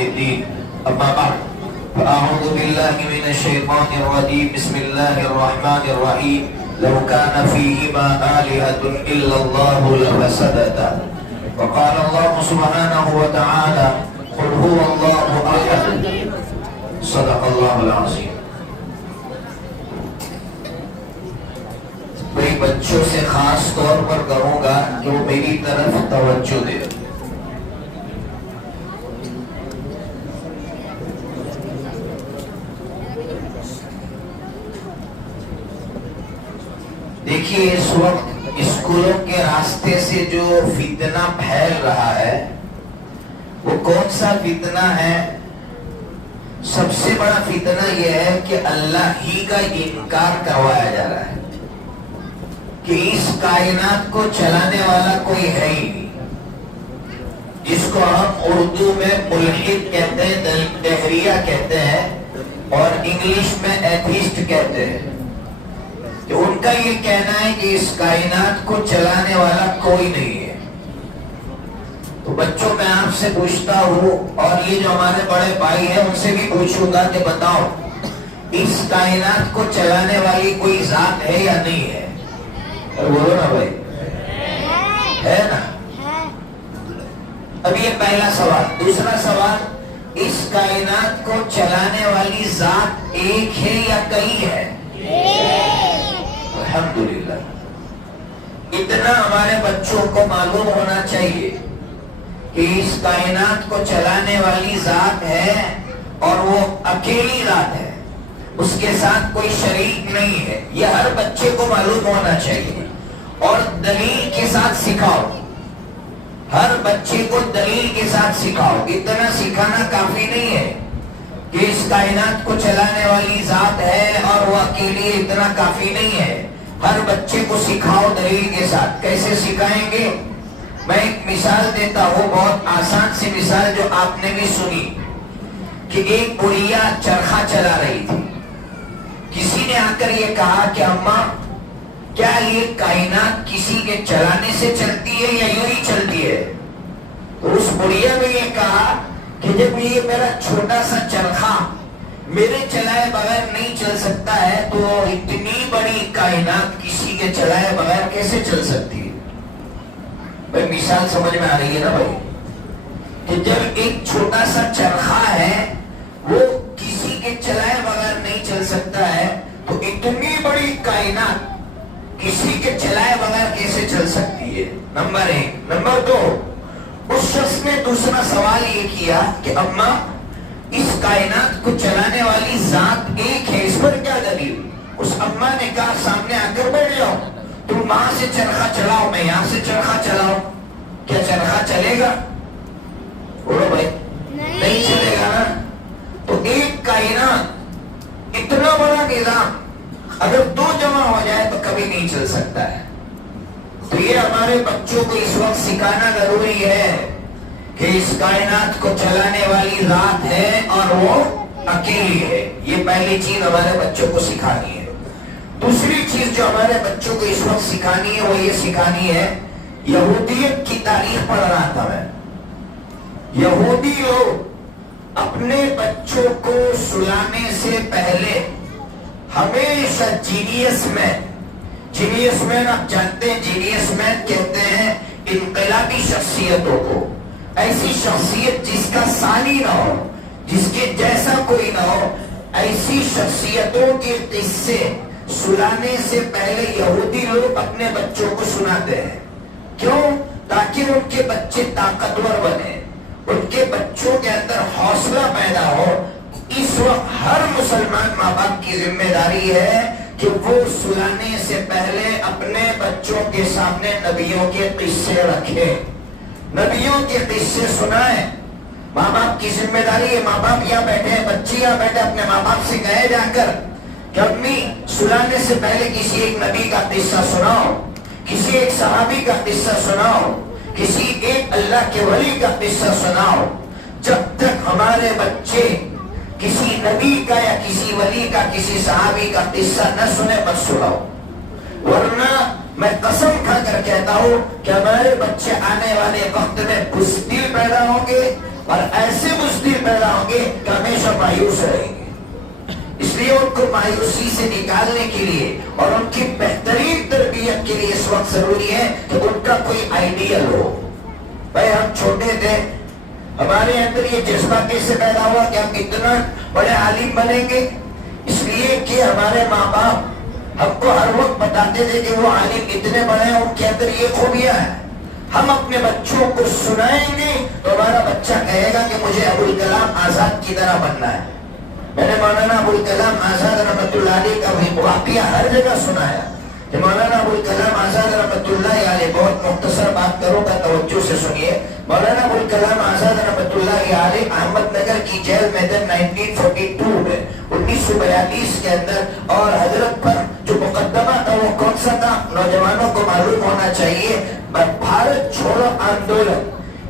الدين أما بعد فأعوذ بالله من الشيطان الرجيم بسم الله الرحمن الرحيم لو كان فيهما آلهة إلا الله لفسدتا وقال الله سبحانه وتعالى قل هو الله أحد صدق الله العظيم. بھئی بچوں سے خاص طور پر کہوں گا کہ وہ میری طرف توجہ دے. دیکھیے اس وقت اسکولوں کے راستے سے جو فتنہ پھیل رہا ہے وہ کون سا فتنہ ہے؟ سب سے بڑا فتنہ یہ ہے کہ اللہ ہی کا انکار کروایا جا رہا ہے کہ اس کائنات کو چلانے والا کوئی ہے ہی نہیں، جس کو ہم اردو میں ملحد کہتے ہیں، دہریہ کہتے ہیں اور انگلش میں ایتھیسٹ کہتے ہیں. کہ ان کا یہ کہنا ہے کہ اس کائنات کو چلانے والا کوئی نہیں ہے. تو بچوں میں آپ سے پوچھتا ہوں اور یہ جو ہمارے بڑے بھائی ہیں ان سے بھی پوچھوں گا کہ بتاؤ اس کائنات کو چلانے والی کوئی ذات ہے یا نہیں ہے؟ بولو نا بھائی، ہے نا؟ اب یہ پہلا سوال. دوسرا سوال، اس کائنات کو چلانے والی ذات ایک ہے یا کئی ہے؟ الحمدللہ. اتنا ہمارے بچوں کو معلوم ہونا چاہیے کہ اس کائنات کو چلانے والی ذات ہے اور وہ اکیلی ذات ہے، اس کے ساتھ کوئی شریک نہیں ہے. یہ ہر بچے کو معلوم ہونا چاہیے اور دلیل کے ساتھ سکھاؤ. ہر بچے کو دلیل کے ساتھ سکھاؤ. اتنا سکھانا کافی نہیں ہے کہ اس کائنات کو چلانے والی ذات ہے اور وہ اکیلی، اتنا کافی نہیں ہے. ہر بچے کو سکھاؤ دلیل کے ساتھ. کیسے سکھائیں گے؟ میں ایک مثال دیتا ہوں، بہت آسان سی مثال جو آپ نے بھی سنی کہ ایک بڑھیا چرخہ چلا رہی تھی. کسی نے آ کر یہ کہا کہ اماں کیا یہ کائنات کسی کے چلانے سے چلتی ہے یا یوں ہی چلتی ہے؟ تو اس بڑھیا نے یہ کہا کہ جب یہ میرا چھوٹا سا چرخہ میرے چلائے بغیر نہیں چل سکتا ہے تو اتنی بڑی کائنات کسی کے چلائے بغیر کیسے چل سکتی ہے؟ بھائی مثال سمجھ میں آ رہی ہے نا بھائی؟ کہ جب ایک چھوٹا سا چرخہ ہے وہ کسی کے چلائے بغیر نہیں چل سکتا ہے تو اتنی بڑی کائنات کسی کے چلائے بغیر کیسے چل سکتی ہے؟ نمبر ایک. نمبر دو، اس شخص نے دوسرا سوال یہ کیا کہ اماں اس کائنات کو چلانے والی ذات ایک ہے، اس پر کیا دلیل؟ اس اماں نے کہا سامنے آ کر بیٹھ جاؤ، تم وہاں سے چرخہ چلاؤ، میں یہاں سے چرخہ چلاؤ. کیا چرخہ چلے گا؟ بولو بھائی، نہیں چلے گا نا. تو ایک کائنات، اتنا بڑا نظام اگر دو جمع ہو جائے تو کبھی نہیں چل سکتا ہے. تو یہ ہمارے بچوں کو اس وقت سکھانا ضروری ہے کہ اس کائنات کو چلانے والی ذات ہے اور وہ اکیلی ہے. یہ پہلی چیز ہمارے بچوں کو سکھانی ہے. دوسری چیز جو ہمارے بچوں کو اس وقت سکھانی ہے وہ یہ سکھانی ہے، یہودیت کی تاریخ پڑھ رہا تھا میں. یہودی لوگ اپنے بچوں کو سلانے سے پہلے ہمیشہ جینیس مین آپ جانتے ہیں، جینیس مین کہتے ہیں انقلابی شخصیتوں کو. ایسی شخصیت جس کا ثانی نہ ہو، جس کے جیسا کوئی نہ ہو، ایسی شخصیتوں کے قصے سلانے سے پہلے یہودی لوگ اپنے بچوں کو سناتے ہیں. کیوں؟ تاکہ ان کے بچے طاقتور بنے، ان کے بچوں کے اندر حوصلہ پیدا ہو. اس وقت ہر مسلمان ماں باپ کی ذمہ داری ہے کہ وہ سلانے سے پہلے اپنے بچوں کے سامنے نبیوں کے قصے رکھے، نبیوں کے قصے سنائیں. ماں باپ کی ذمہ داری ہے. ماں باپ یہاں بیٹھے ہیں، بچے یہاں بیٹھے، اپنے ماں باپ سے کہے جا کر کہ امی سلانے سے پہلے کسی ایک نبی کا قصہ سناؤ، کسی ایک صحابی کا قصہ سناؤ، کسی ایک اللہ کے ولی کا قصہ سناؤ. جب تک ہمارے بچے کسی نبی کا یا کسی ولی کا، کسی صحابی کا قصہ نہ سنے مت سناؤ. ورنہ میں قسم کھا کر کہتا ہوں کہ ہمارے بچے آنے والے وقت میں بزدل پیدا ہوں گے اور ایسے بزدل پیدا مایوس رہیں گے. اس لیے ان کو مایوسی سے نکالنے کے لیے اور ان کی بہترین تربیت کے لیے اس وقت ضروری ہے کہ ان کا کوئی آئیڈیل ہو. بھائی ہم چھوٹے تھے, ہمارے اندر یہ جذبہ کیسے پیدا ہوا کہ ہم اتنا بڑے عالم بنیں گے؟ اس لیے کہ ہمارے ماں باپ ہم کو ہر وقت بتاتے تھے کہ وہ عالم اتنے بڑے ہیں, ان کے اندر یہ خوبیاں ہیں. ہم اپنے بچوں کو سنائیں گے تو ہمارا بچہ کہے گا کہ مجھے ابوالکلام آزاد کی طرح بننا ہے. میں نے مولانا ابوالکلام آزاد رحمۃ اللہ علیہ کا بھی واقعہ ہر جگہ سنایا کہ مولانا ابوالکلام آزاد رحمۃ اللہ علیہ, بہت مختصر بات کروں گا, توجہ سے سنیے. مولانا ابوالکلام آزاد رحمۃ اللہ علیہ احمد نگر کی جیل میں تھے 1942 میں, 1942 کے اندر. اور حضرت پر جو مقدمہ تھا وہ کون سا تھا؟ نوجوانوں کو معلوم ہونا چاہیے, بھارت چھوڑو آندولن.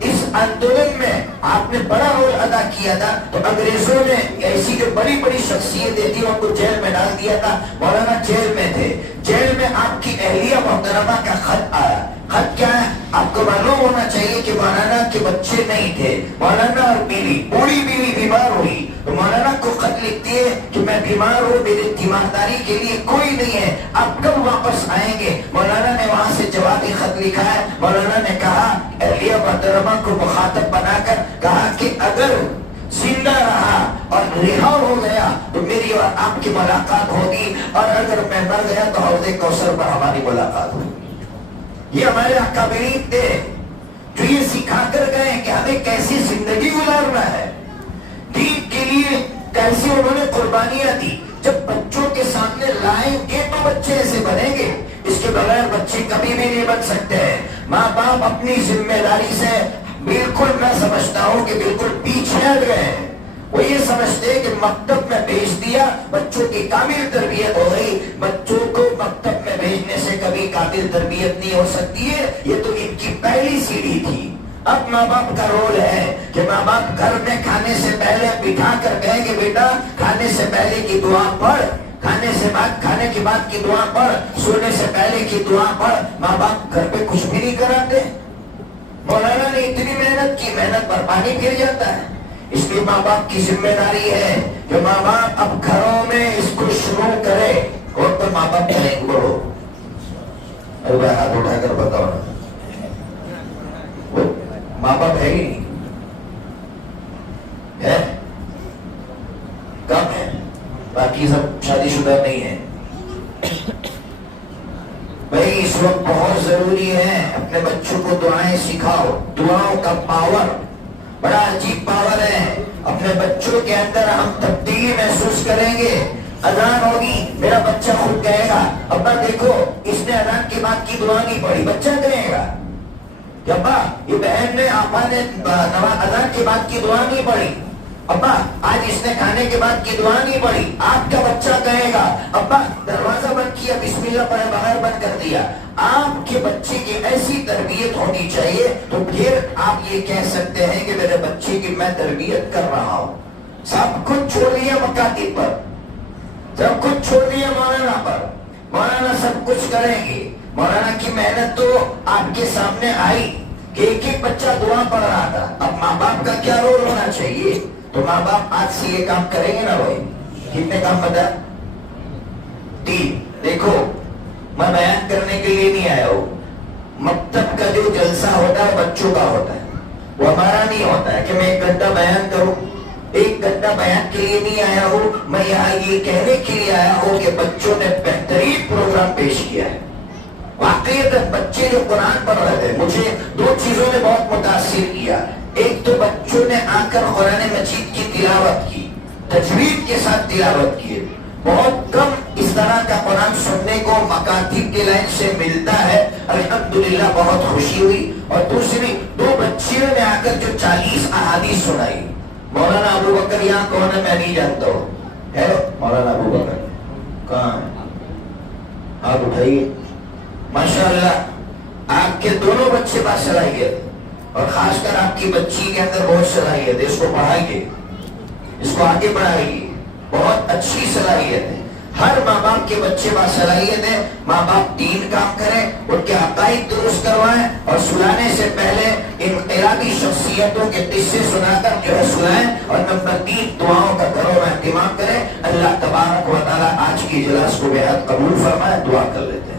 اس آندولن میں آپ نے بڑا رول ادا کیا تھا, تو انگریزوں نے ایسی جو بڑی بڑی شخصیتیں تھیں ان کو جیل میں ڈال دیا تھا. مولانا جیل میں تھے. جیل میں آپ کی اہلیہ محترمہ کا خط آیا. خط کیا ہے آپ کو معلوم ہونا چاہیے کہ مولانا کے بچے نہیں تھے. مولانا اور بیوی, بوڑھی بیوی بیمار ہوئی تو مولانا کو خط لکھتی ہے کہ میں بیمار ہوں, میری تیمارداری کے لیے کوئی نہیں ہے, آپ کب واپس آئیں گے؟ مولانا نے وہاں سے جوابی خط لکھا ہے. مولانا نے کہا, اہلیہ محترمہ کو مخاطب بنا کر کہا کہ اگر زندہ رہا اور رہا ہو گیا تو میری اور آپ کی ملاقات ہوگی, اور اگر میں مر گیا تو حوض کوثر پر ہماری ملاقات ہوگی. یہ ہمارے اکابرین تھے جو یہ سکھا کر گئے کہ ہمیں کیسی زندگی گزارنا ہے, دین کے لیے کیسی انہوں نے قربانیاں دی. جب بچوں کے سامنے لائیں گے تو بچے ایسے بنیں گے, اس کے بغیر بچے کبھی بھی نہیں بن سکتے ہیں. ماں باپ اپنی ذمہ داری سے بالکل, میں سمجھتا ہوں کہ بالکل پیچھے ہٹ گئے ہیں. وہ یہ سمجھتے ہیں کہ مکتب میں بھیج دیا, بچوں کی کامل تربیت ہو گئی. بچوں کو مکتب میں بھیجنے سے کبھی کامل تربیت نہیں ہو سکتی ہے, یہ تو ان کی پہلی سیڑھی تھی. اب ماں باپ کا رول ہے کہ ماں باپ گھر میں کھانے سے پہلے بٹھا کر کہیں کہ بیٹا کھانے سے پہلے کی دعا پڑھ, کھانے کے بعد کی دعا پڑھ, سونے سے پہلے کی دعا پڑھ. ماں باپ گھر پہ کچھ بھی نہیں کراتے. مولانا نے اتنی محنت کی, محنت پر پانی پھر جاتا ہے. اس لیے ماں باپ کی ذمہ داری ہے کہ ماں باپ اب گھروں میں اس کو شروع کرے. کون تو ماں باپ کریں بولو, ہاتھ اٹھا کر بتاؤ نا. ماں باپ ہے ہی نہیں, ہے کم ہے, باقی سب شادی شدہ نہیں ہے. بھائی اس وقت بہت ضروری ہے اپنے بچوں کو دعائیں سکھاؤ. دعاؤں کا پاور بڑا عجیب پاور ہے. اپنے بچوں کے اندر ہم تبدیلی محسوس کریں گے. اذان ہوگی, میرا بچہ خود کہے گا ابا دیکھو اس نے اذان کے بعد کی دعا نہیں پڑھی. بچہ کہے گا کہ ابا یہ بہن نے آپا نے اذان کے بعد کی دعا نہیں پڑھی, ابا آج اس نے کھانے کے بعد کی دعا نہیں پڑھی. آپ کا بچہ کہے گا ابا دروازہ بند کیا, بسم اللہ پڑھے بغیر بند کر دیا. آپ کے بچے کی ایسی تربیت ہونی چاہیے تو پھر آپ یہ کہہ سکتے ہیں کہ میرے بچے کی میں تربیت کر رہا ہوں. سب کچھ چھوڑ دیا مکاتب پر, سب کچھ چھوڑ دیا مولانا پر. مولانا سب کچھ کریں گے. مولانا کی محنت تو آپ کے سامنے آئی کہ ایک ایک بچہ دعا پڑھ رہا تھا. اب ماں باپ کا کیا رول ہونا چاہیے؟ تو ماں باپ آج سے یہ کام کریں گے نا بھائی. کتنے کام بتا؟ 3. دیکھو میں بیان کرنے کے لیے نہیں آیا ہوں. مکتب کا جو جلسہ ہوتا ہے بچوں کا ہوتا ہے, وہ ہمارا نہیں ہوتا ہے کہ میں 1 گھنٹہ بیان کروں. 1 گھنٹہ بیان کے لیے نہیں آیا ہوں, میں یہاں یہ کہنے کے لیے آیا ہوں کہ بچوں نے بہترین پروگرام پیش کیا ہے. واقعی بچے جو قرآن پڑھ رہے تھے, مجھے 2 چیزوں نے بہت متاثر کیا. ایک تو بچوں نے آ کر قرآن مجید کی تلاوت کی, تجوید کے ساتھ تلاوت کی. بہت کم اس طرح کا قرآن سننے کو مکاتب کے لائن سے ملتا ہے. الحمدللہ بہت خوشی ہوئی. اور دوسری 2 بچیوں نے آ کر جو 40 احادیث سنائی. مولانا ابو بکر یہاں کون ہے میں نہیں جانتا ہوں. ہے مولانا ابو بکر کہاں ہے؟ آپ اٹھائیے. ماشاءاللہ آپ کے دونوں بچے با صلاحیت, اور خاص کر آپ کی بچی کے اندر بہت صلاحیت ہے. اس کو پڑھائیے, اس کو آگے بڑھائیے, بہت اچھی صلاحیت ہے. ہر ماں باپ کے بچے باصلاحیت ہیں، ماں باپ دین کام کریں، ان کے عقائد درست کروائیں اور سلانے سے پہلے انقلابی شخصیتوں کے قصے سنا کر جو ہے سلائیں، اور نمبر 3 دعاؤں کا گھروں میں اہتمام کریں۔ اللہ تبارک و تعالیٰ آج کی اجلاس کو بے حد قبول فرمائے۔ دعا کر لیتے ہیں۔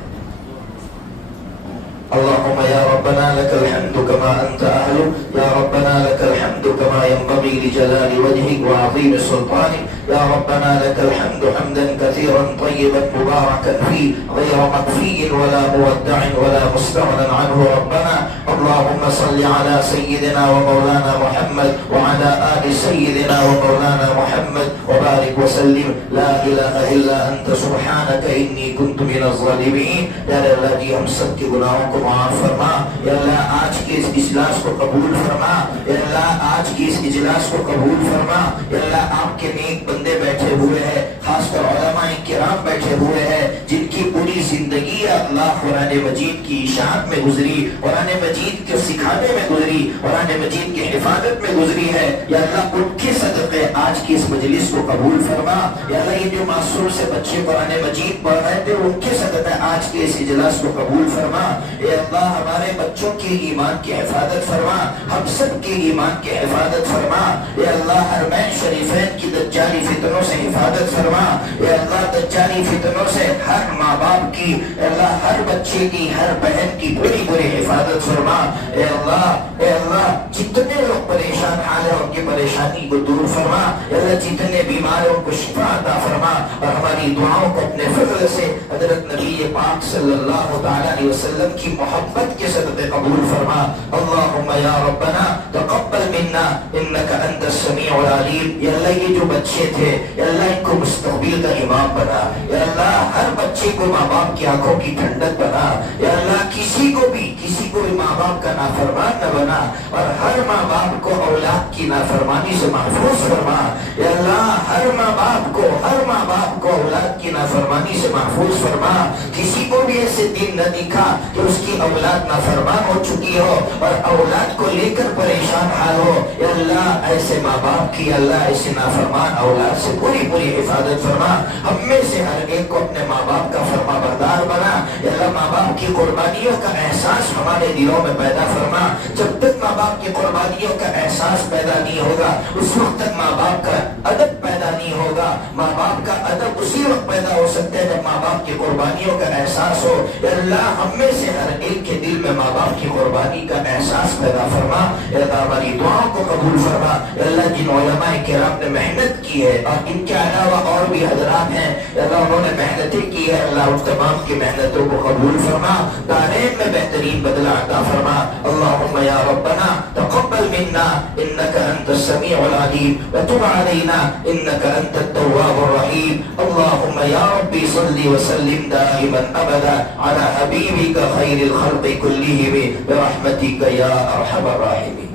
اللهم يا ربنا لك الحمد كما أنت أهل، يا ربنا لك الحمد كما ينبغي لجلال وجهك وعظيم سلطانك، يا ربنا لك الحمد حمدا كثيرا طيبا مباركا فيه غير مكفي ولا مودع ولا مستغنى عنه ربنا. اللهم صل على سيدنا ومولانا محمد وعلى آل سيدنا ومولانا محمد وبارك وسلم. لا إله إلا أنت سبحانك إني كنت من الظالمين. يا اللہ جی ہم سب کے گناہوں کو معاف فرما، یا اللہ آج کے اس اجلاس کو قبول فرما، یا اللہ آج کی اس اجلاس کو قبول فرما، یا اللہ آپ کے نیک بندے بیٹھے ہوئے ہیں، خاص کر علماء کرام بیٹھے ہوئے ہیں جن کی پوری زندگی یا اللہ قرآن مجید کی اشاعت میں گزری، قرآن مجید کے سکھانے میں گزری، قرآن مجید کی حفاظت میں گزری ہے، یا اللہ ان کے صدقے آج کی اس مجلس کو قبول فرما، یا اللہ یہ جو معصوم سے بچے قرآن مجید پڑھ رہے تھے ان کے صدقے آج کے اس اجلاس کو قبول فرما. اے اللہ ہمارے بچوں کے ایمان کی حفاظت فرما، ہم سب کے ایمان کی حفاظت فرما. اے اللہ حرمین شریفین کی دجالی فتنوں سے حفاظت فرما. اے اللہ دجالی فتنوں سے ہر ماں باپ کی، اے اللہ ہر بچے کی، ہر بہن کی بڑی بڑی حفاظت فرما. اے اللہ جتنے لوگ پریشان حال ہیں ان کی پریشانی کو دور فرما. اے اللہ جتنے بیمار ہیں ان کو شفا عطا فرما، اور ہماری دعاؤں کو اپنے فضل سے حضرت نبی پاک صلی اللہ تعالی علیہ وسلم کی محبت کے صدقے قبول فرما. اللہم یا ربنا تقبل منا انک انت السمیع العلیم. یا اللہ یہ جو بچے تھے یا اللہ ان کو مستقبل کا امام بنا. یا اللہ ہر بچے کو ماں باپ کی آنکھوں کی ٹھنڈک بنا. یا اللہ کسی کو بھی ماں باپ کا نافرمان نہ بنا، اور ہر ماں باپ کو اولاد کی نافرمانی سے محفوظ فرما. یا اللہ ہر ماں باپ کو اولاد کی نافرمانی سے محفوظ فرما. کسی کو بھی ایسے دن نہ دکھا کہ اس کی اولاد نافرمان ہو چکی ہو اور اولاد کو لے کر پریشان حال ہو. یا اللہ ایسے ماں باپ کی، اللہ ایسے نافرمان اولاد سے پوری حفاظت فرما. ہم میں سے ہر ایک کو اپنے ماں باپ کا فرما بردار بنا. یا اللہ ماں باپ کی قربانیوں کا احساس ہمارے دلوں میں پیدا فرما. جب تک ماں باپ کی قربانیوں کا احساس پیدا نہیں ہوگا اس وقت تک ماں باپ کا ادب پیدا نہیں ہوگا. ماں باپ کا ادب اسی وقت پیدا ہو سکتا ہے جب ماں باپ کی قربانیوں کا احساس ہو. یا اللہ ہم میں سے ہر ایک کے دل میں ماں باپ کی قربانی کا احساس پیدا فرما. یا اللہ ہماری دعاؤں کو قبول فرما. یا اللہ جن علماء کرام نے محنت کی ہے اور ان کے علاوہ اور بھی حضرات ہیں یا اللہ انہوں نے محنتیں کی ہے، اللہ ان تمام کی محنتوں کو قبول فرما. دارین میں بہترین بدلہ عطا فرما. اللہم یا ربنا تقبل منا انک انت السمیع العلیم وتب علینا انک انت التواب الرحیم. اللہم یا ربی صلی وسلم دائما ابدا على حبیبک خیر الخلق کلہم برحمتک یا ارحم الراحمین.